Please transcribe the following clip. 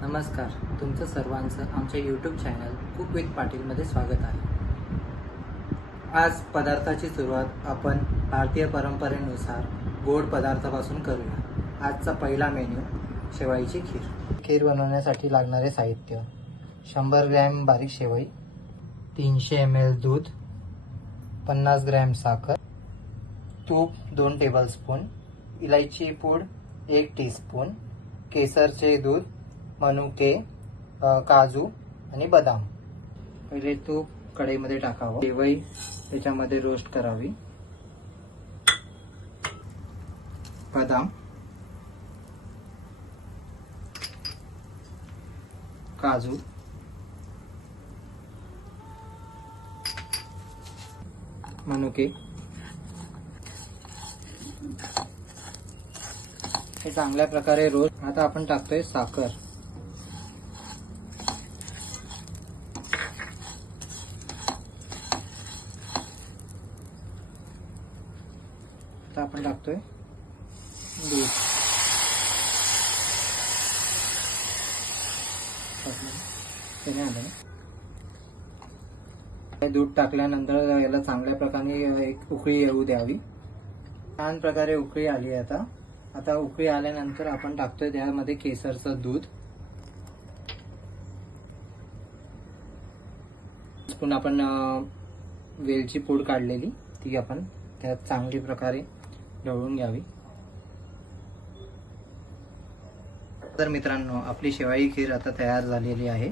नमस्कार, तुमचं सर्वांचं आमच्या यूट्यूब चॅनल कुक विथ पाटीलमध्ये स्वागत आहे। आज पदार्थाची सुरुवात आपण भारतीय परंपरेनुसार गोड पदार्थापासून करूया। आजचा पहिला मेन्यू शेवाईची खीर। खीर बनवण्यासाठी लागणारे साहित्य: 100 ग्रॅम बारीक शेवई, 300 ml दूध, 50 ग्रॅम साखर, तूप 2 टेबलस्पून, इलायची पूड 1 टीस्पून, केसरचे दूध, मनुके, काजू आणि बदाम। पहिले तूप कढईमध्ये टाकावं, शेवई त्याच्यामध्ये रोस्ट करावी, बदाम, काजू, मनुके हे चांगल्या प्रकारे रोस्ट। आता आपण टाकतोय साखर, आता आपण टाकतोय दूध, दूध टाकल्यानंतर याला चांगल्या प्रकारे एक उकळी येऊ द्यावी। छान प्रकारे उकळी आली आहे। आता उकळी आल्यानंतर आपण टाकतोय त्यामध्ये केसरचं दूध, स्पून आपण वेलची पूड काढलेली ती आपण त्यात चांगली प्रकारे ढवळून घ्यावी। तर मित्रांनो, आपली शेवाई खीर आता तयार झालेली आहे।